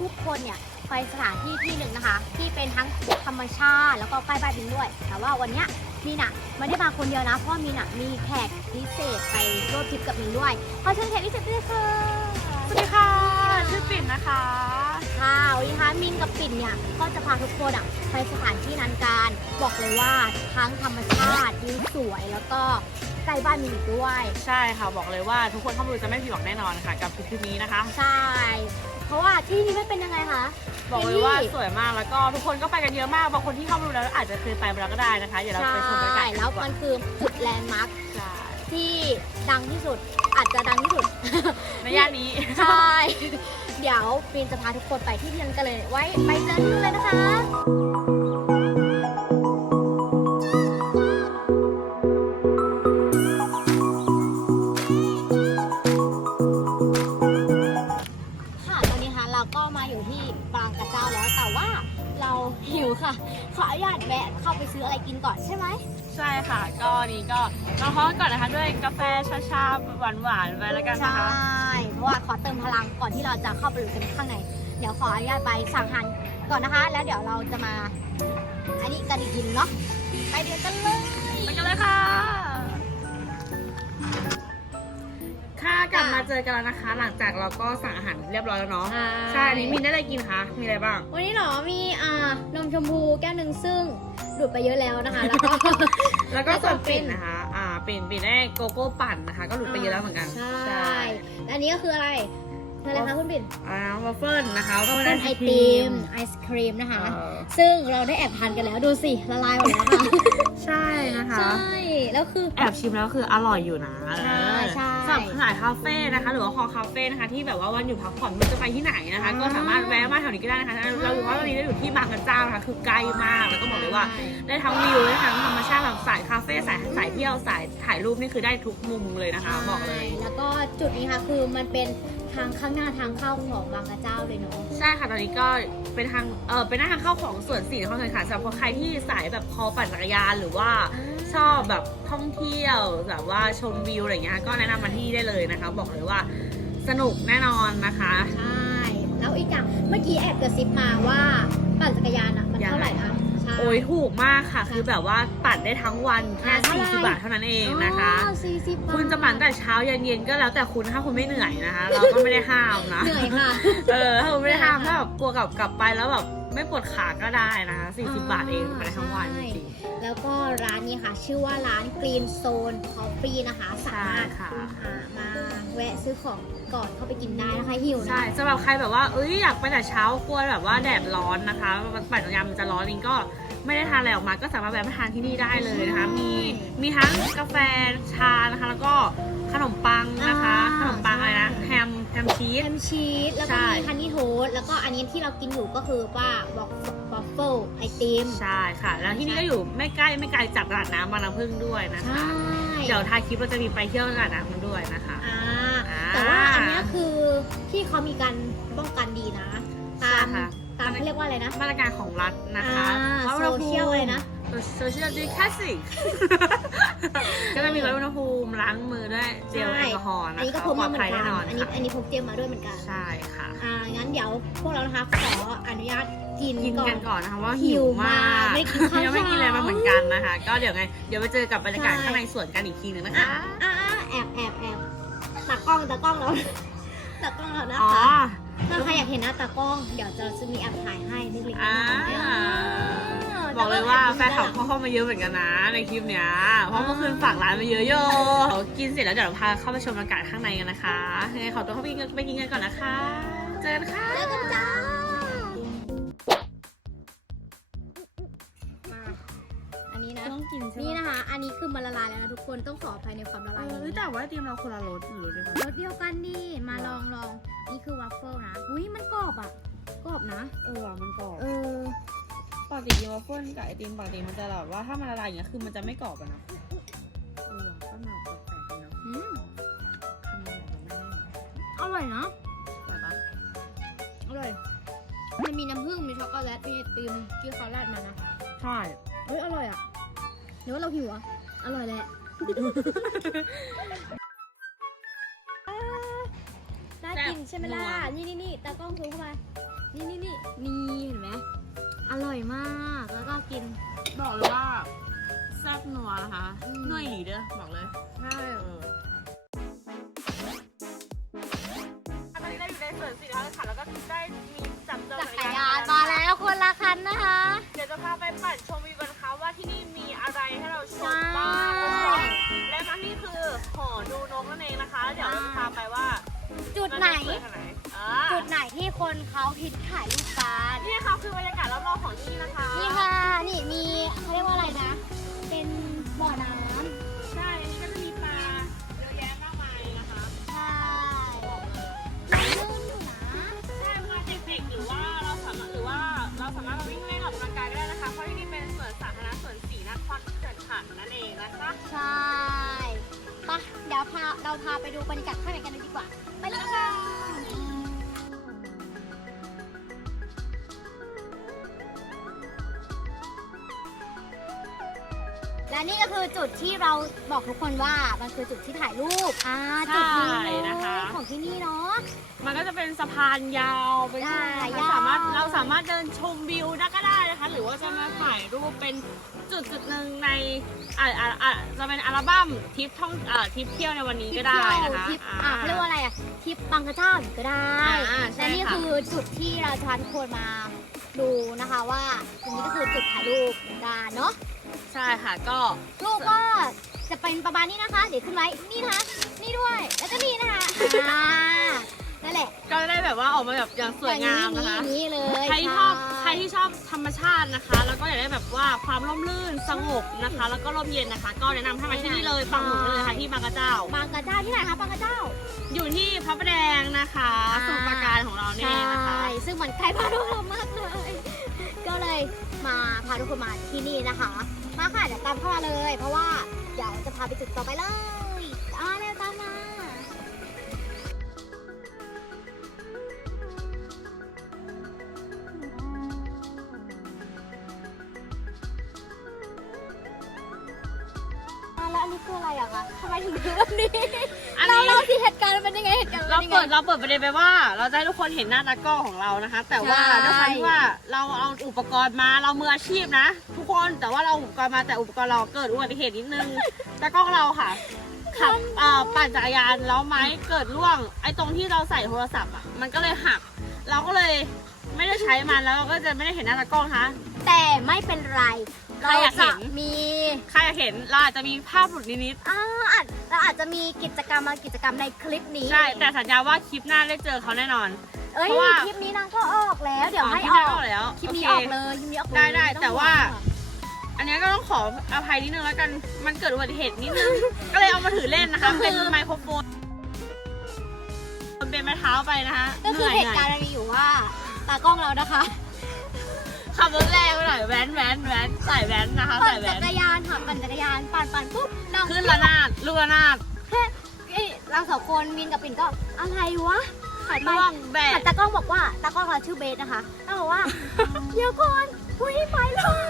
ทุกคนเนี่ยไปสถานที่ที่หนึ่งนะคะ ที่เป็นทั้งธรรมชาติแล้วก็ใกล้บ้านบินด้วย แต่ว่าวันเนี้ยมีน่ะไม่ได้มาคนเดียวนะเพราะว่ามีน่ะมีแขกพิเศษไปร่วมทริปกับมินด้วยขอเชิญแขกพิเศษด้วยค่ะสวัสดีค่ะชื่อปิ่นนะคะ ค่ะวันนี้นะคะมินกับปิ่นเนี่ยก็จะพาทุกคนอะไปสถานที่นั้นกันบอกเลยว่าทั้งธรรมชาติวิวสวยแล้วก็ใกล้บ้านมินอีกด้วย ใช่ค่ะบอกเลยว่าทุกคนเข้ามาดูจะไม่ผิดหวังแน่นอนค่ะ กับทริปนี้นะคะ ใช่ เพราะว่าที่นี่ไม่เป็นยังไงคะบอกเลยว่าสวยมากแล้วก็ทุกคนก็ไปกันเยอะมากบางคนที่เข้ามาดูแล้วอาจจะเคยไปมาแล้วก็ได้นะคะเดี๋ยวเราไปชมบรรยากาศใช่กันแล้วดีกว่ามันคือจุดแลนด์มาร์คใช่ที่ดังที่สุดอาจจะดังที่สุดในย่านนี้ ใช่ เดี๋ยวปีนจะพาทุกคนไปที่ที่นั้นกันเลย ไว้ไปเจอที่นู่นเลยนะคะค่ะ ออนุญาตแวะเข้าไปซื้ออะไรกินก่อนใช่ไหมใช่ค่ะ ก็นี่ก็เราพร้อมก่อนนะคะด้วยกาแฟชาๆหวานๆไปแล้วกันใช่นะคะเพราะว่าขอเติมพลังก่อนที่เราจะเข้าไปดูกันข้างใน เดี๋ยวขออนุญาตไปสั่งอาหันก่อนนะคะ แล้วเดี๋ยวเราจะมา อันนี้กันอีกทีนึงเนาะไปเดี๋ยวกันเลย เจอกันแล้วนะคะ หลังจากเราก็สั่งอาหารเรียบร้อยแล้วเนาะใช่อันนี้มินได้อะไรกินคะมีอะไรบ้าง วันนี้เหรอมีอ่านมชมพูแก้วหนึ่งซึ่งดูดไปเยอะแล้วนะคะ แล้วก็แล้วก็แล้วก็ส่วนเป็ปิ่นนนะคะอ่าปิ่นปิ่นได้โกโก้ปั่นนะคะ ก็หลุดไปเยอะแล้วเหมือนกันใช่และอันนี้ก็คืออะไรคืออะไรคะคุณปิ่นอ่าวอฟเฟิลนะคะวอฟเป็เฟินลไอติมไอศครีมนะคะ ซึ่งเราได้แอบทานกันแล้วดูสิละลายหมดแล้วค่ะใช่นะคะใช่ แล้วคือ แอบชิมแล้วคืออร่อยอยู่นะใช่ใช่สำหรับสายคาเฟ่นะคะ หรือว่าคอคาเฟ่นะคะ ที่แบบว่าวันอยู่พักผ่อนไมันจะไปที่ไหนนะคะอ่าก็สามารถแวะมาแถวนี้ก็ได้นะคะ เราอยู่ว่าตอนนี้เราอยู่ที่บางกระเจ้านะคะคือใกล้มากแล้วก็บอกเลยว่า ได้ทั้งวิวได้ทั้งธรรมชาติแบบสายคาเฟ่สายสายเที่ยวสายถ่ายรูปนี่คือได้ทุกมุมเลยนะคะ บอกเลย ใช่แล้วก็จุดนี้ค่ะคือมันเป็นทางข้างหน้าทางเข้าของบางกระเจ้าเลยเนาะ ใช่ค่ะตอนนี้ก็เป็นทางเออเป็นหน้าทางเข้าของสวนสีนครสวรรค์ค่ะสำหรับใครที่สายแบบคอปั่นจักรยานหรือว่า ชอบแบบท่องเที่ยวแบบว่าชมวิวอะไรเงี้ยก็แนะนำมาที่นี่ได้เลยนะคะ บอกเลยว่าสนุกแน่นอนนะคะ ใช่ แล้วอีกอย่างเมื่อกี้แอบกระซิบมาว่าปั่นจักรยานอะมันเท่าไหร่นะใช่โอ้ยถูกมากค่ะใช่คือแบบว่าปั่นได้ทั้งวันแค่อ่าเท่าไหร่40บาทเท่านั้นเองนะคะ อ๋อ40บาทคุณจะปั่นแต่เช้าเย็นๆก็แล้วแต่คุณถ้าคุณไม่เหนื่อยนะคะ เราก็ไม่ได้ห้ามนะเหนื่อยค่ะ เออถ้าคุณไม่ได้ห้ามเหนื่อยค่ะถ้าแบบกลัวกลับกลับไปแล้วแบบไม่ปวดขาก็ได้นะคะ40บาทเองอ่าไปได้ทั้งวันใช่จริง แล้วก็ร้านนี้ค่ะ ชื่อว่าร้าน Green Zone Coffee นะคะ สามารถใช่ค่ะหามาแวะซื้อของก่อนเข้าไปกินได้นะคะหิวๆนะใช่สำหรับใครแบบว่าเอ้ยอยากไปแต่เช้ากลัวแบบว่าแดดร้อนนะคะปั่นจักรยานมันจะร้อนนี่ก็ไม่ได้ทานอะไรออกมา ก็สามารถแวะมาทานที่นี่ได้เลยนะคะ มีมีทั้งกาแฟชานะคะ แล้วก็ขนมปังนะคะอ่าขนมปังอะไรนะแฮม แฮมชีส แฮมชีสแล้วก็ใช่ มีฮันนี่โทสแล้วก็อันนี้ที่เรากินอยู่ก็คือว่าบ็อกบอฟเฟิลไอติมใช่ค่ะ แล้วที่นี่ก็อยู่ไม่ใกล้ไม่ไกลจากตลาดน้ำบางน้ำพึ่งด้วยนะใช่คะ เดี๋ยวท้ายคลิปเราจะมีไปเที่ยวตลาดน้ำพึ่งด้วยนะคะ อ่าอ่าแต่ว่าอันเนี้ยคือที่เขามีการป้องกันดีนะ ตามใช่ค่ะ ตามเขาเรียกว่าอะไรนะ มาตรการของรัฐนะคะอ่าวัดอุณหภูมิโซเชียลเลยนะ โซเชียลดีแคสซิ่งก็จะมีวัดอุณหภูมิล้างมือด้วยเจลแอลกอฮอล์อันะนนี้ก็คะพกปลมาอดเหมือภัยนกัแน่นนอนอันนี้ค่ะอันนี้พกเจลมาด้วยเหมือนกัน ใช่ค่ะ อ่า งั้นเดี๋ยวพวกเรานะคะขออนุญาตกินกินก่อกัน นก่อนนะคะว่าหิหิววมามากกไม่ได้กินข้าว ยังไม่กินอะไรมาเช้าเหมือนกันนะคะ ก็เดี๋ยวไงเดี๋ยวไปเจอกับบรรยากาศใช่ข้างในสวนกันอีกทีหนึ่งนะอะคะ อะอะแอบแอบแอบตากล้องตากล้องเราตากล้องเรานะอ๋อ คะถ้าใครอยากเห็นหน้าตากล้อง เดี๋ยวจะจะมีแอบถ่ายให้เล็กๆน้อ่า อยๆ บอกเลยว่าแฟนคลับต่เขาเข้ามาเยอะเหมือนกันนะในคลิปเนี้ย เพราะเมื่อคืนฝากร้านมาเยอะโยกินเสร็จแล้วเดี๋ยวเราพาเข้าไปชมบรรยากาศข้างในกันนะคะยังไงขอตัวเข้าไปกินกันไปกินกันก่อนนะคะ เจอกันค่ะเจอกันจ้ามาอันนี้นะ ต้องกินใช่นี่ไหมนะคะ อันนี้คือมันละลายแล้วนะทุกคน ต้องขออภัยในความละลายเอนี้อแต่ว่าเตรียมเราคนละรสหรือเลยรสเดียวกันดิ มาลองลองนี่คือวัฟเฟิลนะ อุ้ยมันกรอบอะ กรอบนะ เออว่ะมันกรอบ เออ ปกติกินวอฟเฟิลกับไอติมปกติมันจะแบบว่าถ้ามันละลายอย่างเงี้ยคือมันจะไม่กรอบอะนะเออว่ะก็หนาแปลกๆดีเนาะอืมทำยังไงกันแน่อร่อยนะอร่อยปะอร่อย มันมีน้ำผึ้ง มีช็อกโกแลต มีไอติมที่เขาราดมานะ ใช่เฮ้ยอร่อยอะหรือว่าเราหิวอะ อร่อยแหละ น่ากินใช่ไหมล่ะนัวนี่นี่นี่ตากล้องซูมเข้ามา นี่นี่นี่นี่เห็นไหม อร่อยมาก แล้วก็กิน บอกเลยว่าแซ่บนัวนะคะอืมหน่วยหลีเด้อบอกเลยใช่เออตอนนี้เราอยู่ในสวนสีนะคะค่ะแล้วก็ได้มีจับเจอจักรยานมาแล้วคนละคันนะคะ เดี๋ยวจะพาไปปั่นชมวิวกันนะคะว่าที่นี่มีอะไรให้เราชใช่มบ้างนะคะและมาที่คือหอดูนกนั่นเองนะคะ เดี๋ยวเราจะพาไปว่าจุดไหน มัสวยขนาดไหนอ่า จุดไหนที่คนเขาฮิตถ่ายรูปกันนี่นะคะคือบรรยากาศรอบๆของที่นี่นะคะนี่ค่ะ นี่มีเขาเรียกว่าอะไรนะ เป็นบ่อน้ใช่อันนี้ก็จะมีปลาเยอะแยะมากมายนะคะำใช่บอกเลยลื่นอยู่นะใช่มาเด็กๆหรือว่าเราสามารถหรือว่าเราสามารถมาวิ่งเล่นออกกำลังกายก็ได้นะคะเพราะที่นี่เป็นสวนสาธารณะสวนสีนครเขื่อนขันนั่นเองนะคะ ใช่ปะเดี๋ยวพาเราพาไปดูบรรยากาศข้างในกันเลยดีกว่า ไปเลยค่ะ และนี่ก็คือจุดที่เราบอกทุกคนว่ามันคือจุดที่ถ่ายรูปอ่าจุดนี้เลใช่ยนะคะ ของที่นี่เนาะ มันก็จะเป็นสะพานยาวไปใช่ใช่ไหมยาวคะสามารถเราสามารถเดินชมวิวได้ก็ได้นะคะ หรือว่าจะมาถ่ายรูปเป็นจุดจุดๆหนึ่งในอ่าอ่าอ่าจะเป็นอัลบั้มทริปท่องอ่าทริปเที่ยวในวันนี้ก็ได้นะคะทริปอ่าเขาเรียกว่าอะไรอะทริปบางกระเจ้าก็ได้อ่าใช่และนี่ค่ะ คือจุดที่เราจะพาทุกคนมาดูนะคะว่าตรงนี้ก็คือจุดถ่ายรูปกันเนาะ ใช่ค่ะก็รูปก็จะเป็นประมาณนี้นะคะ เดี๋ยวขึ้นไว้ นี่นะคะ นี่ด้วย แล้วก็นี่นะคะอ่านั่นแหละก็ได้แบบว่าออกมาแบบอย่างสวยงามนะคะ อย่างนี้เลยใครที่ชอบใครที่ชอบธรรมชาตินะคะ แล้วก็อยากได้แบบว่าความร่มรื่นสงบนะคะ แล้วก็ร่มเย็นนะคะ ก็แนะนำให้มาที่นี่เลยปังหมุดเลยค่ะที่บางกระเจ้า บางกระเจ้าที่ไหนคะบางกระเจ้า อยู่ที่พระประแดงนะคะอ่า สมุทรปราการของเราเนี่ยนะคะ ใช่ซึ่งมันใกล้บ้านเรามากเลย ก็เลยมาพาทุกคนมาที่นี่นะคะ มาค่ะ เดี๋ยวตามเข้ามาเลย เพราะว่าเดี๋ยวจะพาไปจุดต่อไปเลย ป็นยังไงเปิดเราเปิดประเด็นไปว่า เราจะให้ทุกคนเห็นหน้าตากล้องของเรานะคะ แต่ว่าใช่ ด้วยความที่ว่าเราเอาอุปกรณ์มาเรามืออาชีพนะ ทุกคนแต่ว่าเราอุปกรณ์มาแต่อุปกรณ์เราเกิดอุบัติเหตุนิดนึงตากล้องเราค่ะขับเอ่อปั่นจักรยานแล้วไม้เกิดร่วง ไอ้ตรงที่เราใส่โทรศัพท์อะมันก็เลยหัก เราก็เลยไม่ได้ใช้มันแล้วเราก็จะไม่ได้เห็นหน้าตากล้องนะคะแต่ไม่เป็นไร ใครเราอยากเห็จะนมี ใครอยากเห็นเราอาจจะมีภาพหลุดนิดอ่าอาจเราอาจจะมีกิจกรรมบางกิจกรรมในคลิปนี้ๆใช่ แต่สัญญาว่าคลิปหน้าได้เจอเขาแน่นอน เอ้ยเพราะว่า คลิปนี้นางก็ออกแล้ว เดี๋ยวให้คลิอปอหน้าก็กออกแล้วคลิปนี้โออกเลยคลิปนี้ออกเลยได้ได้ม่องแต่ว่า ห่งอันนี้ก็ต้องขออภัยนิดนึงแล้วกัน มันเกิดอุบัติเหตุนิดนึง ก็เลยเอามาถือเล่นนะคะ เป็นไมโครโฟนเป็นไม้เท้าไปนะคะก็คือนื่ยเหตุการณ์มันมีอยู่ว่า ตากล้องเรานะคะ ขับรถแรงไปหน่อยแว้นแว้นแว้นใส่แว้นนะคะปั่ใส่นแว้จันกรยานค่ะปั่นจักรยานปั่นปั่นปุ๊บน้องขึ้นระนาดลูกระนาดแค่เอ้ยเราสองคนมินกับปิ่นก็อะไรวะหายไป ล่วงแบกแต่ตากล้องบอกว่าตากล้องเราชื่อเบสนะคะเราบอกว่า เดี๋ยวก่อนพูดให้ไปเลย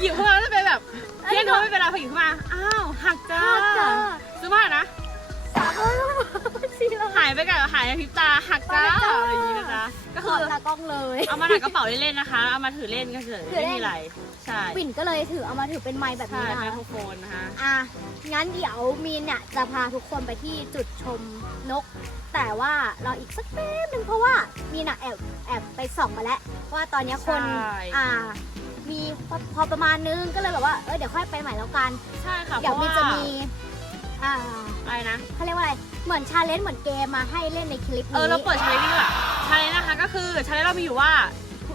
หยิบขึ้นมาแล้วจะเป็นแบบเอ้ยเพี้ยนเขาไม่เป็นไรพอหยิบขึ้นมา อ้าว หักจ้าหักจ้า ซื้อมานะ หายไปกับหายในพริบตาหักจ้าอะไรอย่างนี้นะจ๊ะก็คือตากล้องเลยเอามาหนักกระเป๋าเล่นๆนะคะ เอามาถือเล่นกันเฉยไม่มีอะไรใช่ปิ่นก็เลยถือเอามาถือเป็นไม้แบบนี้นะไมโครโฟนนะคะอะงั้นเดี๋ยวมีนเนี่ยจะพาทุกคนไปที่จุดชมนก แต่ว่าเราอีกสักแป๊บนึงเพราะว่ามีนอะแอบแอบไปส่องมาแล้วว่าตอนนี้คนอ่ามีพอพอประมาณนึงก็เลยแบบว่าเออเดี๋ยวค่อยไปใหม่แล้วกันใช่ค่ะเดี๋ยวมีจะมี อ่าอะไรนะ เขาเรียกว่าอะไร เหมือนชาเลนจ์เหมือนเกมมาให้เล่นในคลิปนี้ เออเราเปิดชาเลนจ์ดีกว่าชาเลนจ์นะคะก็คือชาเลนจ์เรามีอยู่ว่า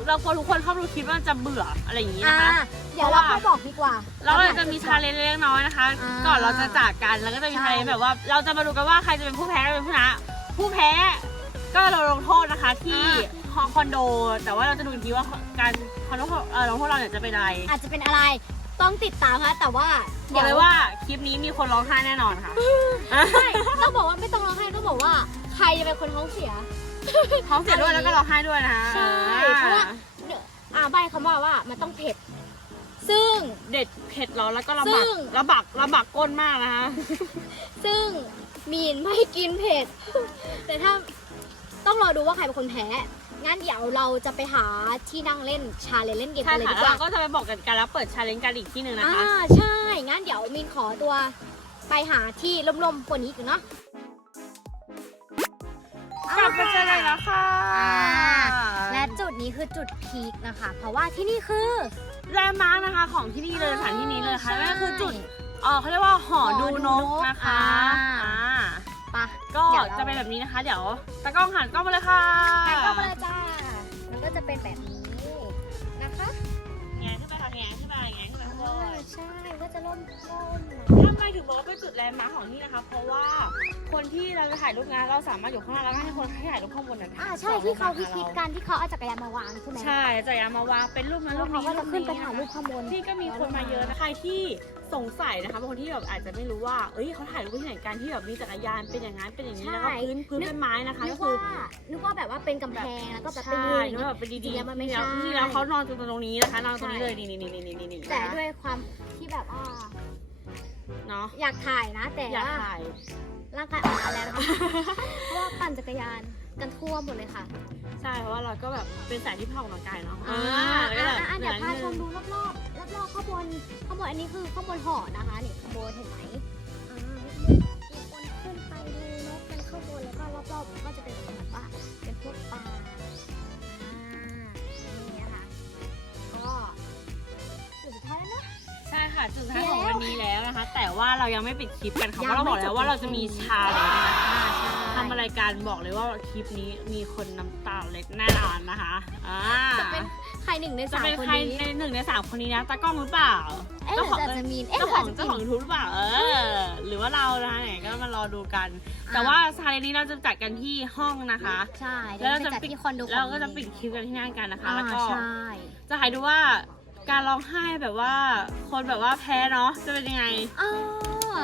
เรากลัวทุกคนเข้ามาดูคลิปว่าจะเบื่ออะไรอย่างนี้อ่านะคะเดี๋ยวเราค่อยบอกดีกว่าเราเลยจะมีชาเลนจ์เล็กน้อยนะคะอ่าก่อนเราจะจากกันแล้วก็จะมีใช่ ชาเลนจ์แบบว่า เราจะมาดูกันว่าใครจะเป็นผู้แพ้และเป็นผู้ชนะ ผู้แพ้ก็เราลงโทษนะคะที่หอคอนโด แต่ว่าเราจะดูอีกทีว่าการคอนโดเออลงโทษเราเนี่ยจะเป็นอะไร อาจจะเป็นอะไร ต้องติดตามค่ะแต่ว่าบอเดี๋กยวเลยว่าคลิปนี้มีคนร้องไห้แน่นอนค่ะไม่ต้องบอกว่าไม่ต้องร้องไห้ต้องบอกว่า ใครจะเป็นคนท้องเสียท้องเสียด้วยแล้วก็ร้องไห้ด้วยนะคะใช่เพราะว่าอ่าใบคำว่าว่ามันต้องเผ็ดซึ่งเด็ดเผ็ดร้อนแล้วก็ลำซึ่บากงลำบากลำบากก้นมากนะคะซึ่งมีนไม่กินเผ็ดแต่ถ้าต้องรอดูว่าใครเป็นคนแพ้ งั้นเดี๋ยวเราจะไปหาที่นั่งเล่นชาเลนเล่นเกมใช่กันเลยค่ะดีแล้วกว่า เราก็จะไปบอกกันกันแล้วเปิดชาเลนจ์กันอีกที่หนึ่งนะอ่าคะใช่ งั้นเดี๋ยวมินขอตัวไปหาที่ร่มๆกว่านี้กันเนาะกลับมาเจอกันแล้วค่ะอ่า และจุดนี้คือจุดพีคนะคะ เพราะว่าที่นี่คือแลนด์มาร์กนะคะของที่นี่เลยสถานที่นี้เลยค่ะใช่นั่นก็คือจุด เออเขาเรียกว่าหอดูนกนะคะอ่า อ่าปะก็ดี๋ยวรา จะเป็นแบบนี้นะคะ เดี๋ยวตากล้องหันกล้องมาเลยค่ะแก็มาเลยจ้า มันก็จะเป็นแบบนี้นะคะแงนขึ้นไปค่ะแงนขึ้นไปแงนขึ้นไปข้างบอ่านใช่มันก็จะร่มร่มทำไมถึงบอกว่าเป็นจุดแลนด์มาร์คของที่นะคะ เพราะว่าคนที่เราจะถ่ายรูปงานเราสามารถอยู่ข้างล่างแล้วก็ให้คนที่ถ่ายรูปข้างบนนั้นอ่าใช่ที่เขาคิดๆกันที่เขาเอาจักรยานมาวางใช่ไหมใช่จะยามาวางเป็นรูปนั้นแล้รูวปเขานี้ก็จะขึ้นไปรูปถ่ายรูปข้างบนที่ก็มีคนมาเยอะนะใครที่ สงสัยนะคะบางคนที่แบบอาจจะไม่รู้ว่า เอ้ยเขาถ่ายรูปที่ไหนกันที่แบบมีจักรยานเป็นอย่างนั้นเป็นอย่างนี้แล้วก็พื้นพื้นเป็นไม้นะคะนึก็กคือว่านึกว่าแบบว่าเป็นกำแพงแล้วก็แบบเป็นใช่ยืนนึกว่าแบบเป็นจดีริงๆแล้วมันไม่ๆใช่จริงๆแล้วเขานอนตรงนี้นะคะนอนตรงนี้เลยนี่นี่นี่นี่นี่นี่แต่ด้วยความที่แบบว่าเนาะอยากถ่ายนะ แต่อยากว่าถ่าย ร่างกายอ่อนแอแล้วนะคะเพราะว่าปั่นจักรยานกันทั่วหมดเลยค่ะใช่เพราะว่าเราก็แบบเป็นสายที่พาออกกำลังกายเนาะอ่าแล้วก็อ่าแบบอ่าเดี๋ยวพาชมเหนื่อดูรอบๆ รอบๆข้างบนข้างบนอันนี้คือข้างบนหอนะคะนี่ข้างบนเห็นไหมอ่ามีคนขึ้นไปดูนกกันข้างบนแล้วก็รอบๆก็จะเป็นแบบว่าเป็นพวกปลาอ่านี่นะคะก็จุดสุดท้ายแล้วเนอะ ใช่ค่ะ จุดท้ายของวันนี้แล้วนะคะ แต่ว่าเรายังไม่ปิดคลิปกันค่ะเพราะเราบอกแล้วว่าเราจะมีชาเลนจ์นะคะำอะไรกันบอกเลยว่าคลิปนี้มีคนน้ำตาเล็ดแน่นอนนะคะอ่าจะเป็นใครหนึ่งในจะสามเป็นคนใครนี้ในหนึ่งในสามคนนี้นะตากล้องหรือเปล่าเอ๊ะหรืออาจจะมีเอ๊ะหเจ้ารือขออาจงจะเจ้าจขริองงยูทูบหรือเปล่าเออ หรือว่าเรานะเนี่ยก็มารอดูกันแต่ว่าชาเลนจ์นี้เราจะจัดกันที่ห้องนะคะ ใช่แล้วเราเดี๋ยวจะจัดปิดที่คอนโดแล้วเราก็จะปิดคลิปกันที่นั่นกันนะคะ อ่าแล้วก็ ใช่ จะให้ดูว่าการร้องไห้แบบว่าคนแบบว่าแพ้เนาะจะเป็นยังไงอ๋ อ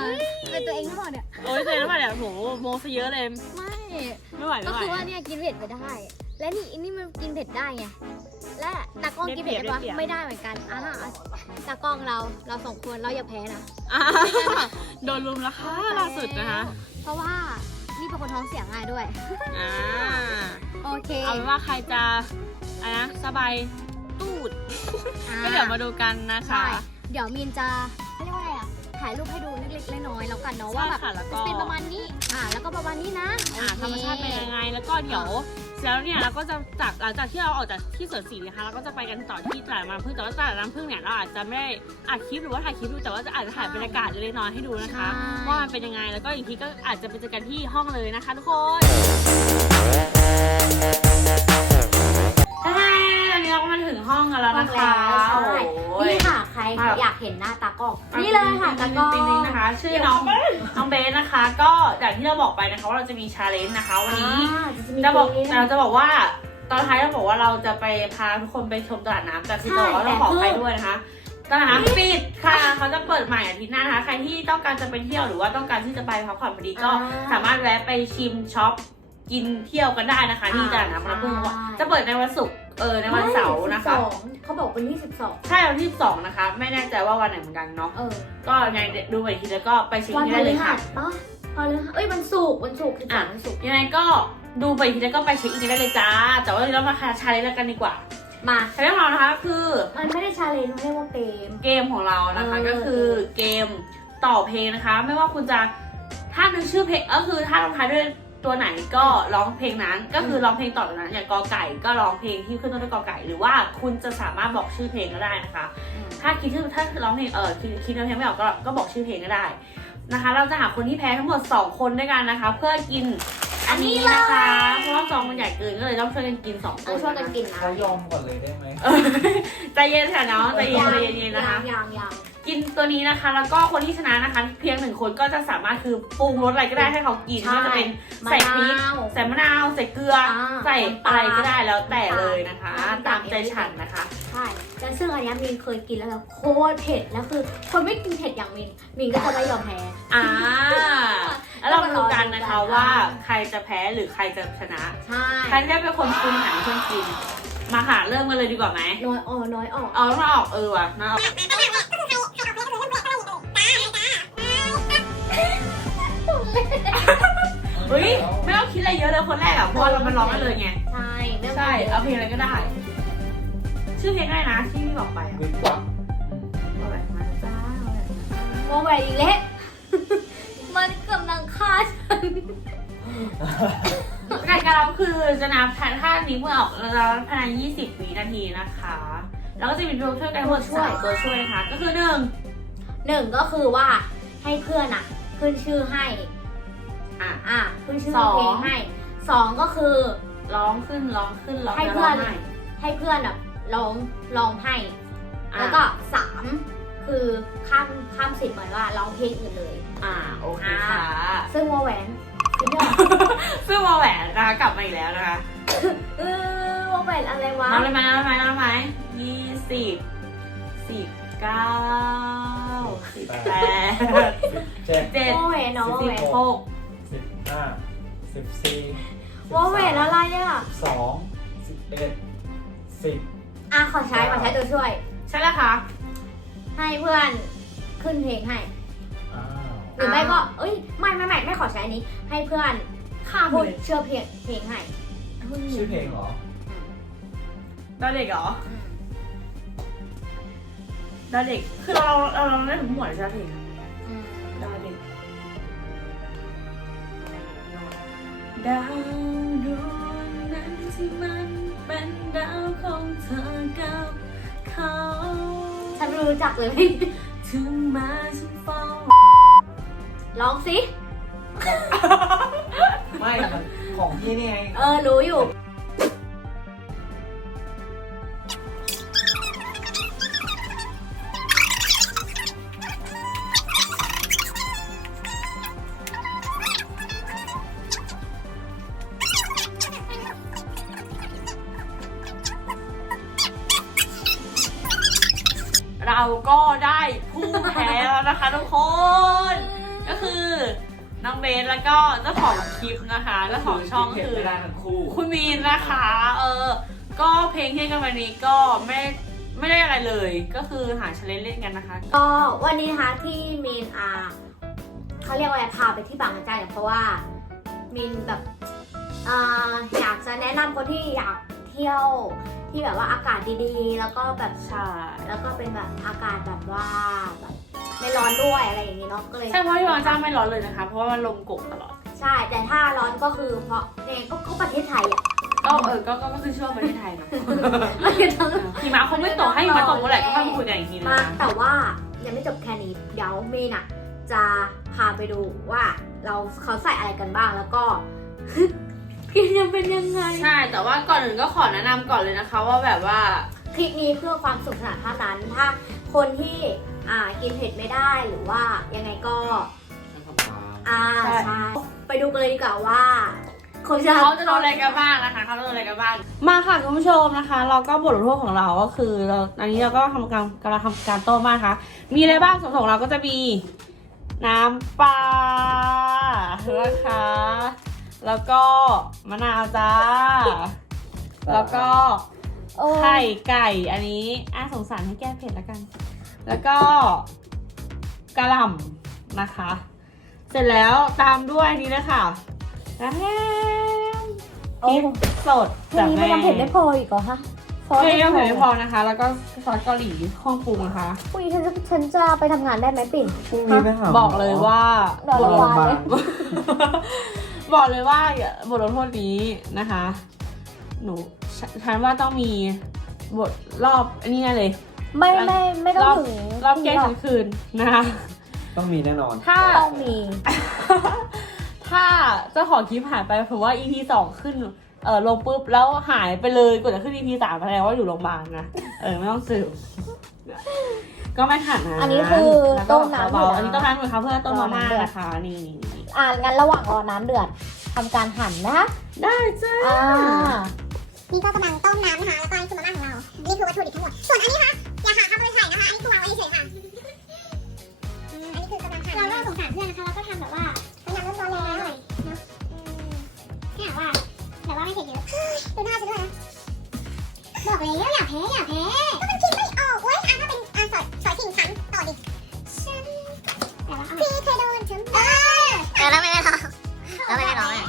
เป็นตัวเองหรือเปล่าเนี่ยโอ้ยเจอแล้วป่ะเนี่ยโหโมซะเยอะเลย ไม่ไม่ไหวก็ไม่ไหวคือว่าเนี่ยกินเผ็ดไปได้ และนี่อันนี่มันกินเผ็ดได้ไงและตากล้องกินเผ็ดได้ปะได้เปรียบไม่ได้เหมือนกันอ่าตากล้องเราเราสองคนเราอย่าแพ้นะอะโดนลุมแล้วค่ะล่าสุดนะคะเพราะว่านี่เป็นคนท้องเสียง่ายด้วยอ่าโอเคเอาเป็นว่าใครจะอะไรนะสบายตูดอ่าก็เดี๋ยวมาดูกันนะคะใช่เดี๋ยวมีนจะเขาเรียกว่าอะไรอะ ถ่ายรูปให้ดูเล็กๆน้อยๆแล้วกันเนาะว่าแบบใช่ค่ะแล้วก็ จะเป็นประมาณนี้ อ่า แล้วก็ประมาณนี้นะอ่าธรรมชาติเป็นยังไง แล้วก็เดี๋ยวเสร็จแล้วเนี่ยเราก็จะจากหลังจากที่เราออกจากที่สวนสีนะคะเราก็จะไปกันต่อที่ตลาดน้ำผึ้งแต่ว่าตลาดน้ำผึ้งเนี่ยเราอาจจะไม่ได้อัดคลิปหรือว่าถ่ายคลิปดูแต่ว่าจะอาจจะถ่ายบรรยากาศเล็กน้อยให้ดูนะคะว่ามันเป็นยังไงแล้วก็อีกทีก็อาจจะไปเจอกันที่ห้องเลยนะคะทุกคน ห้องกันแล้วนะคะใช่โอ้ยนี่ค่ะใครครับอยากเห็นหน้าตากล้องนี่เลยค่ะตากล้องปิ๊งๆนะคะ ชื่อน้องน้องเบสนะคะ ก็อย่างที่เราบอกไปนะคะว่าเราจะมีชาเลนจ์นะคะวันนี้อ่าจะมีจะบอกเกมเราจะบอกว่าตอนท้ายเราบอกว่าเราจะไปพาทุกคนไปชมตลาดน้ำแต่คือใช่บอกว่าเราขอแต่คือไปด้วยนะคะตลาดน้ำปิดค่ะเขาจะเปิดใหม่อาทิตย์หน้านะคะ ใครที่ต้องการจะไปเที่ยวหรือว่าต้องการที่จะไปพักผ่อนพอดีก็อ่าสามารถแวะไปชิมช็อป กินเที่ยวกันได้นะคะที่ตลาดน้ำน้ำพึ่งใช่จะเปิดในวันศุกร์เออในวันเสาร์นะคะไม่12เขาบอกวันที่สิบสองใช่วันที่12นะคะ ไม่แน่ใจว่าวันไหนเหมือนกันเนาะเออก็ไงดูไปอีกทีแล้วก็ไปเช็ควันที่พได้เลฤยหัค่ะสปะพฤหัสเอ้ยวันศุกร์วันศุกร์สิบสอะองวันศุกร์ยังไงก็ดูไปอีกทีแล้วก็ไปเช็คอินได้เลยจ้า แต่ว่าเรามาคาชาเลนจ์แล้วกันดีกว่ามาชาเลนจ์ของเรานะคะก็คือมันไม่ได้ชาเลนจ์มันเรียกว่าเกมเกมของเรานะคะเออก็คือเกมต่อเพลงนะคะ ไม่ว่าคุณจะถ้านึกชื่อเพลงก็คือถ้าลงท้ายด้วย ตัวไหนก็ร้องเพลงนั้น ก็คือร้องเพลงต่อจากนั้นอย่างกอไก่ก็ร้องเพลงที่ขึ้นต้นด้วยกอไก่ หรือว่าคุณจะสามารถบอกชื่อเพลงก็ได้นะคะ ถ้าคิดชื่อถ้าร้องเพลงเออคิดคิดเนื้อเพลงไม่ออกก็ก็บอกชื่อเพลงก็ได้นะคะ เราจะหาคนที่แพ้ทั้งหมด 2 คนด้วยกันนะคะ เพื่อกินอันนี้นะคะ เพราะว่าซองมันใหญ่เกินก็เลยต้องช่วยกันกิน2คเอานช่วยกันกินนะเขายอมก่อนเลยได้ไหมเออใจเย็นค่ะน้องใจเย็นใจเย็นๆนะคะยางยาง กินตัวนี้นะคะ แล้วก็คนที่ชนะนะคะ เพียงหนึ่งคนก็จะสามารถคือปรุงรสอะไรก็ได้ให้เขากินใช่ไม่ว่าจะเป็นมะใส่พริกนาวใส่มะนาวใส่เกลืออาใส่อะไรก็ได้แล้วแต่เลยนะคะ น้ำตาล ตามใจฉันนะคะ ใช่แล้วซึ่งอันเนี้ยมินเคยกินแล้วแบบโคตรเผ็ดแล้วคือ คนไม่กินเผ็ดอย่างมินมินก็จะไม่ยอมแพ้ อ่าแล้วเรามาดูกันนะคะก็มารอดูกันว่าใครจะแพ้หรือใครจะชนะ ใช่ใครจะเป็นคนปรุงอาหารคนกิน มาค่ะเริ่มกันเลยดีกว่าไหมน้อยออกน้อยออก เอาแล้วมาออกเออว่ะมาออก เฮ้ยไม่ต้องคิดอะไรเยอะเลยคนแรกอะเพราะว่าเรามันร้องได้เลยไง ใช่ไม่ต้องใช่ เอาเพลงอะไรก็ได้ ชื่อเพลงอะไรนะที่พี่บอกไปอะวิบวับเอาแบบมาจ้าเอาแบบมาจ้าโมแหวนอีกแล้วมันกำลังฆ่าฉันการการรับคือจะนับท่านี้เมื่อออกแล้วภายใน20 วินาทีนะคะ แล้วก็จะมีตัวช่วยกันทั้งหมดสามตัวช่วยนะคะ ก็คือหนึ่งหนึ่งก็คือว่าให้เพื่อนอะขึ้นชื่อให้ อะอะขึ้นชื่อสอง เพลงให้สองก็คือร้องขึ้นร้องขึ้นร้องให้แล้วเพื่ร้ออนงให้ให้เพื่อนแบบร้องร้องให้ อะแล้วก็สามคือข้ามข้ามสิทธิ์เหมือนว่าร้องเพลงอื่นเลย อ่าโอเคค่ะซึ่งวอแหวนคือเรื่องซึ่งวอแหวนนะคะกลับมาอีกแล้วนะคะเออวอแหวนอะไรวะน้องเลยไหมน้องเลยไหมน้องเลยไหมยี่สิบสิบเก้าสิบแปดเจ็ด เจ็ดวอแหวนเนาะวอสิแหบวนหกสิบ ห้าสิบสี่วอแหวนอะไรอะสิบสองสิบเอ็ดสิบอะขอใช้ขอใช้ตัวช่วย ใช่แล้วค่ะ ให้เพื่อนขึ้นเพลงให้ อ้าวหรือไม่ก็ เอ้ย ไม่ไม่ไม่ไม่ขอใช้อันนี้ ให้เพื่อนข้ามพูดเลยเชื่อเพลงเพลงให้ชื่อเพลงเหรอดาเด็กเหรอดาเด็ก คือเราเราเราได้ถึงหมวดใช่ไหมเพลง ดาวดวงนั้นที่มันเป็นดาวของเธอกับเขาฉันไม่รู้จักเลยถึงมาฉันเฝ้าร้องสิ ไม่มันของพี่นี่ไง เออ รู้อยู่ สแล้วก็เจ้าของคลิปนะคะเจ้าของช่องคือ คุณมีนนะคะ เออ ก็เพลงที่กันวันนี้ก็ไม่ไม่ได้อะไรเลย ก็คือหาชาเลนเล่นกันนะคะ ก็วันนี้นะคะที่มีนอ่าเขาเรียกว่าอะไรพาไปที่บางกระจ้าเนี่ยเพราะว่ามีนแบบออยากจะแนะนำคนที่อยากเที่ยว ที่แบบว่าอากาศดีๆ แล้วก็แบบใช่แล้วก็เป็นแบบอากาศแบบว่าแบบไม่ร้อนด้วยอะไรอย่างนี้เนาะก็เลยใช่เพราะที่บางเจ้าไม่ร้อนเลยนะคะ เพราะว่ามันลมกกตลอด ใช่ แต่ถ้าร้อนก็คือเพราะเนี่ยก็ก็ประเทศไทยอะก็เออ ก็ก็ก็คือช่วงประเทศไทยเนอะมันจะต้องหิมะคงไม่ตกให้หิมะตกเมื่อไหร่ก็ค่อยมาคุยกันอีกทีนึงมานะแต่ว่ายังไม่จบแค่นี้ เดี๋ยวเมนอะจะพาไปดูว่าเราเขาใส่อะไรกันบ้างแล้วก็ กินจะเป็นยังไง ใช่ แต่ว่าก่อนอื่นก็ขอแนะนำก่อนเลยนะคะว่าแบบว่า คลิปนี้เพื่อความสนุขสนานเท่านั้น ถ้าคนที่อ่ากินเผ็ดไม่ได้หรือว่ายังไงก็อ่าใช่ ใช่ไปดูกันเลยดีกว่าว่าเขาจะเขาจะโดนอะไรกันบ้างนะคะเขาจะโดนอะไรกันบ้าง มาค่ะคุณผู้ชมนะคะ เราก็บทลงโทษของเราก็คือเราอันนี้เราก็ทำการกำลังทำการต้มมากค่ะ มีอะไรบ้างส่วนของเราก็จะมีน้ำปลานะคะ แล้วก็มะนาวจ้า แล้วก็โอ้ไข่ไก่อันนี้อะสงสารให้แก้เผ็ดแล้วกัน แล้วก็กระหล่ำนะคะ เสร็จแล้วตามด้วยนี่เลยค่ะนะแฮมพโอ้ริกสดทีนี้มันยังเผ็ดไม่พออีกเหรอคะซอสเผ็ดยังเผ็ดไม่พอนะคะ แล้วก็ซอสเกาหลีข้องปรุงนะคะ พรุ่งนี้ฉันจะฉันจะไปทำงานได้ไหมปิ่น พรุ่งนี้ไปหาหม บอกเลยว่าเดี๋ยวระวังเลย บอกเลยว่าอย่าบทลงโทษนี้นะคะ หนูฉฉันว่าต้องมีบทรอบอันนี้แน่เลย ไม่ไม่ไม่ต้รอองบถึงรอบแก้ฉันคืนนะคะ ต้องมีแน่นอนถ้า ต้องมี ถ้าเจ้าของคลิปหายไปผมว่า EP สองขึ้น เออลงปุ๊บ แล้วหายไปเลยกว่าจะขึ้น EP สามแสดงว่าอยู่โรงพยาบาลนะ เออ ไม่ต้องสืบ ก็ไม่ขัดนะอันนี้คือแล้วก็ต้มน้ำเบาๆเดือดอันนี้ต้มน้ำเหมือนครับเพื่อต้มมาม่ารอน้ำเดือดนะคะนี่นี่นี่อ่างั้นระหว่างรอน้ำเดือดทำการหั่นนะคะได้จ้าอ่านี่ก็กำลังต้มน้ำนะคะ แล้วก็นี่คือมาม่าของเรา นี่คือวัตถุดิบทั้งหมด ส่วนอันนี้คะอย่าหาทำเป็นไข่นะคะ อันนี้คือวางไว้เฉยๆค่ะอืมอันนี้คือกำลังหั่นเราก็สงสารเพื่อนนะคะเราก็ทำแบบว่าพยายามลดร้อนแรงหน่อยเนาะอืมถ้าหากว่าแบบว่าไม่เผ็ดเยอะเฮ้ยดูหน้าฉันด้วยนะบอกแล้วอย่าแพ้อย่าแพ้ แล้วไม่ได้ร้องอะ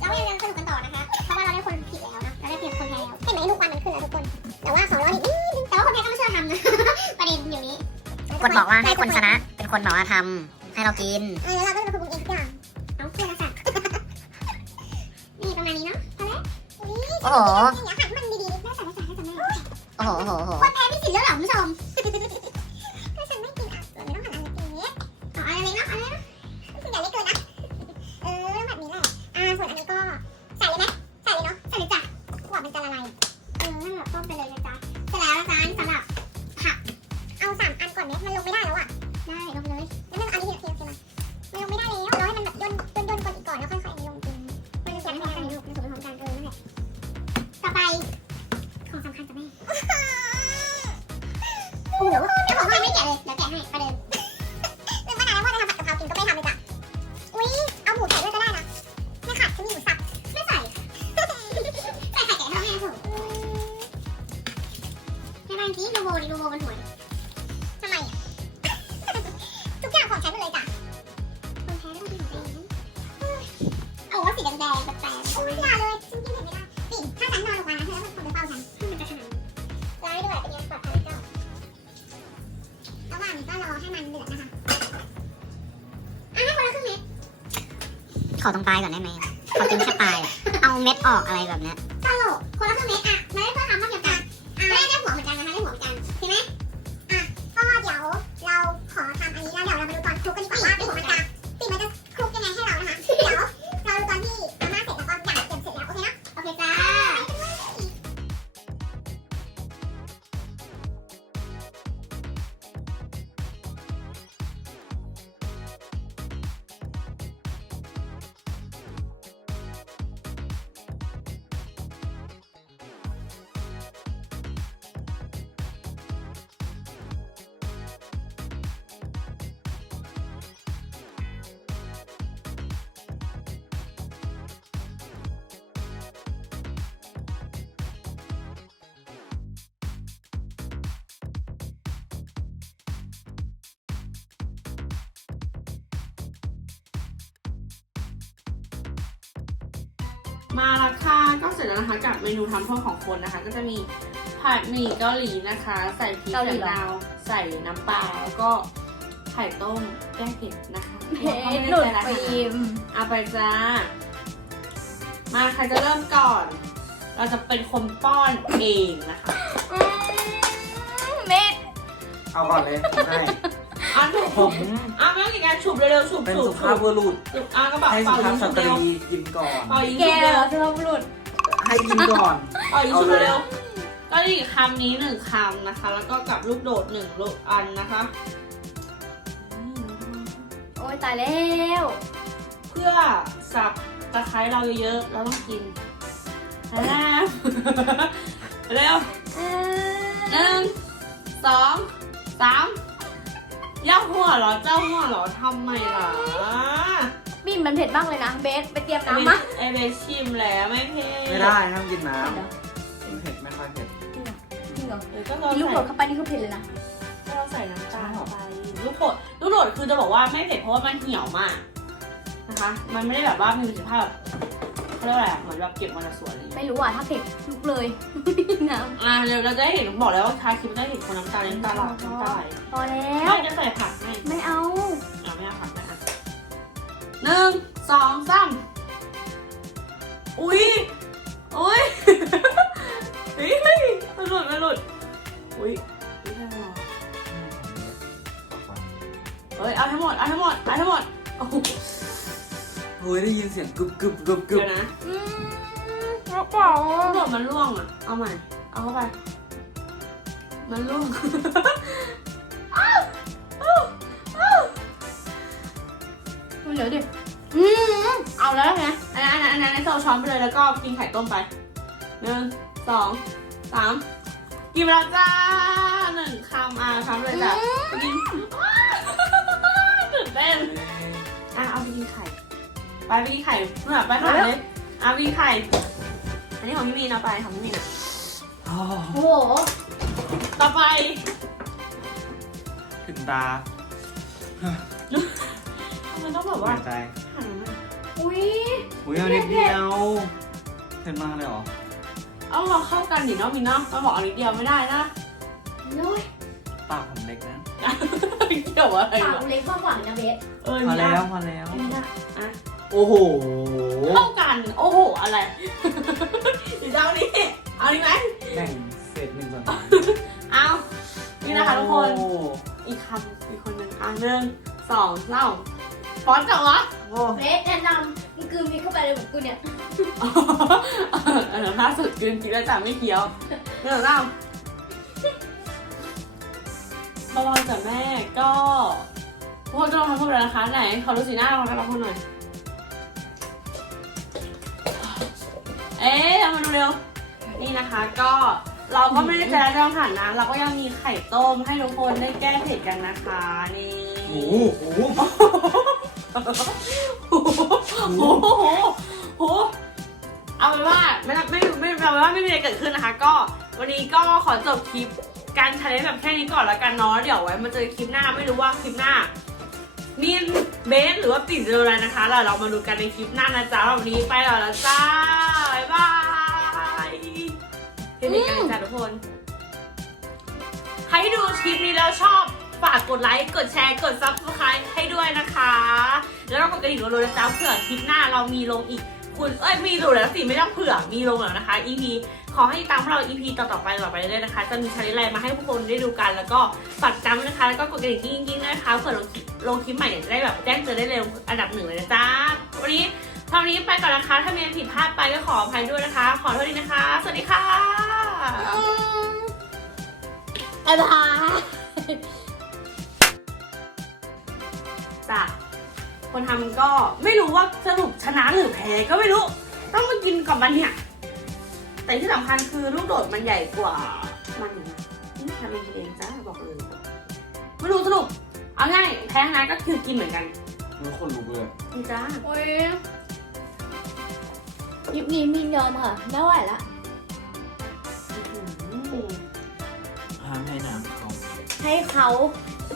เราก็ยังสนุกกันต่อนะคะ เพราะว่าเราได้คนผิดแล้วนะเราได้เพียงคนแพ้แล้วเห็นไหมทุกวันมันขึ้นแล้วทุกคน แต่ว่าสองร้อยนิดนึงแต่ว่าคนแพ้ก็ไม่เชื่อทำนะ ประเด็นอยู่นี้คนบอกว่าให้คนชนะ เป็นคนบอกว่าทำให้เรากินเออเราก็จะเป็นคนปรุงเองทุกอย่างน้องเพื่อนละสักนี่ประมาณนี้เนาะพอแล้วโอ้โหหันมันดีๆนิม่ใส่ใส่ใส่แม่โอ้โหโอ้โหคนแพ้มีสิทธิ์เลือกหรอคุณผู้ชม ปลายก่อนได้ไหมขอกินแค่ปลายอะเอาเม็ดออกอะไรแบบเนี้ยตลกคนละครึ่งเม็ดอะไม่ได้เพื่อทำมากเดียวกันอะไม่ได้ได้หัวเหมือนกันนะคะได้หัวเหมือนกันเห็นไหมอะก็เดี๋ยวเราขอทำอันนี้แล้วเดี๋ยวเรามาดูตอนคลุกกันดีกว่าว่าปีมันจะปีมัน มาแล้วค่ะก็เสร็จแล้วนะคะกับเมนูทำโทษของคนนะคะ ก็จะมีผัดหมี่เกาหลีนะคะ ใส่พริกเกาหลีแกงเหรอ ดาวใส่น้ำปลาแล้วก็ไข่ต้มแก้เผ็ดนะคะเผ็ดแล้วก็ไม่หลุดได้ใส่ฟิล์มเอาไปจ้า มาใครจะเริ่มก่อน เราจะเป็นคนป้อนเองนะคะ เม็ดเอาก่อนเลยผมให้ อะถูกผมอะไม่ต้องกินการฉุบเร็วๆฉุบเป็นฉุบสุฉุภาพบบุรุษฉุบอะก็แบบให้สุเป่าภายิพงสฉุบตเร็รีวกินก่อน เป่ายิงแกฉุบเร็วเธอบุรุษให้กินก่อน เป่ายิงฉุบเอาเลยเร็วก็อีกคำนี้หนึ่งคำนะคะ แล้วก็กับลูกโดดหนึ่งลูกอันนะคะอืมโอ้ยตายแล้วเพื่อสับตะไคร้เราเยอะๆเราต้องกินแล้วเร็วเอหนึ่งสองสาม ย่าหัวเหรอเจ้าหัวเหรอทำไมล่ะบินมันเผ็ดมากเลยนะ เบสไปเตรียมน้ำมาไอเบสชิมแล้วไม่เผ็ดไม่ได้ห้ามกินน้เดี๋ยวำกินเผ็ดไม่ค่อยเผ็ดจริงเหรอเดี๋ยวก็เรากินลูกโดใส่ดเข้าไปนี่คือเผ็ดเลยนะก็เราใส่น้ำตาลไปลูกโดดลูกโดดคือจะบอกว่าไม่เผ็ดเพราะว่ามันเหี่ยวมากนะคะ มันไม่ได้แบบว่ามีประสิทธิภาพแบบ เขาเรียกว่าอะไรอะเหมือนแบบเก็บมาจากสวนอะไรอย่างเงี้ยไม่รู้อะ ถ้าเผ็ดลุกเลยน้อ่าเดี๋ยวเราจะได้เห็นบอกแล้วว่าทาครีมจะได้เห็นคนน้ำตาลน้ำตาหลากน้ำตาไหลำพอแล้วไม่จะใส่ผักให้ไม่เอา อ่าไม่เอาผักนะคะหนึ่งสองสามอุ้ยอุ้ยเฮ้ยไม่หลุดไม่หลุดอุ้ยไม่ใช่หรอเฮ้ยเอาทั้งหมดเอาทั้งหมดเอาทั้งหมดโอ้โห เฮ้ยได้ยินเสียงกึบกึบกึบกึเดี๋บยวนะอืมกระเป๋าทั้งหมดมันร่วงอะ เอาใหม่ เอาเข้าไป มันร่วงเดี๋ยวดิอืมเอาแล้วไงอันนั้นอันนั้นอันนั้นเราช้อนไปเลยแล้วก็กินไข่ต้มไปหนึ่งสองสามกินไปแล้วจ้าหนึ่งคำอะช้อนไปเลยจ้ะกินตื่นเต้นอะเอาไปกินไข่ ไปไปกินไข่เมื่อไปหาเลยอะไปกินไข่ อันนี้ของพี่มีนเอาไปของพี่มีนอะอ๋อโอ้โห ต่อไป ถึงตาทำไมต้องแบบเสีว่ายใจหั่นมันอุ้ยอุ้ยเอานิดเดียวเผ็ดมากเลยเหรอ เอาเราเข้ากันดิเนาะมีนเนาะเราบอกอันนิดเดียวไม่ได้นะนุ้ยปากผมเล็กนะไเกี่ยวอะไรปากวะเล็กมากกว่านะเบสเออพอนี่แล้วนะพอแล้วอันนี้นะอะ โอ้โห เท่ากัน โอ้โห อะไรเดี๋ยวจะเอานี้ เอานี้ไหม แบ่งเศษหนึ่งส่วนสามเอานี่นะคะทุกคน โอ้อีกคำอีกคนหนึ่งอะหนึ่งสองเล่าฟอนต์จังวะโอ้เบสแนะนำมึงกลืนมีเข้าไปเลยเหมือนกูเนี่ยเออล่าสุดกินกินแล้วจ้ะไม่เคี้ยวเรื่องเล่าเบาๆจ้ะแม่ก็ทุกคนจะลองทำพวกเรานะคะไหนขอดูสีหน้าเรากันเราคนหน่อย เอ๊ะเอามาดูเร็ว นี่นะคะก็เราก็ไม่ได้จะได้ลองผ่านนะ เราก็ยังมีไข่ต้มให้ทุกคนได้แก้เผ็ดกันนะคะ นี่โหโอ้โหโอ้โหโอ้โหโอ้โหเอาเป็นว่าไม่ไม่ไม่เอาเป็นว่าไม่มีอะไรเกิดขึ้นนะคะ ก็วันนี้ก็ขอจบคลิปการใช้แบบแค่นี้ก่อนแล้วกันเนาะเดี๋ยวไว้มาเจอคลิปหน้าไม่รู้ว่าคลิปหน้ามี นเบสหรือว่าปิ่นจะดูอะไรนะคะเราเรามาดูกันในคลิปหน้านะจ๊ะวันนี้ไปแล้วละจ้าบ๊ายบายเฮ้ยกันจ้ะทุกคน ใครที่ดูคลิปนี้แล้วชอบฝากกดไลค์ กดแชร์ กด subscribe ให้ด้วยนะคะ แล้วเรากดกระดิ่งรัวๆนะจ๊ะเผื่อคลิปหน้าเรามีลงอีก คุณเอ้ยมีลงแล้วสิไม่ต้องเผื่อมีลงแล้วนะคะ EP ขอให้ตามพวกเรา EP ต่อๆไปต่อไปเรื่อยๆนะคะ จะมีชาเลนจ์อะไรมาให้ผู้คนได้ดูกัน แล้วก็ฝากจำนะคะ แล้วก็กดกระดิ่งกิ้งๆนะคะเผื่อลงคลิปลงคลิปใหม่เนี่ยจะได้แบบแจ้งเตือนได้เร็วอันดับหนึ่งเลยนะจ๊ะ วันนี้เท่านี้ไปก่อนนะคะ ถ้ามีอะไรผิดพลาดไปก็ขออภัยด้วยนะคะ ขอโทษดีนะคะ สวัสดีค่ะบ๊ายบายจ้ะคนทำก็ไม่รู้ว่าสรุปชนะหรือแพ้ก็ไม่รู้ ต้องมากินกับมันเนี่ย แต่ที่สำคัญคือลูกโดดมันใหญ่กว่ามันอยู่นะนี่ทำเองกินเองจ้าบอกเลยไม่รู้สรุปเอาง่ายแพ้ชนะก็คือกินเหมือนกันไม่คนลุกเลยนี่จ้าโอ้ยยิบนี้มีเนิมค่ะไม่ไหวละอืมห้ามให้น้ำเขาให้เขา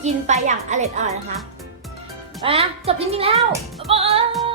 กินไปอย่างอร่อยอร่อยนะคะนะจบจริงๆแล้วบ๊ายบาย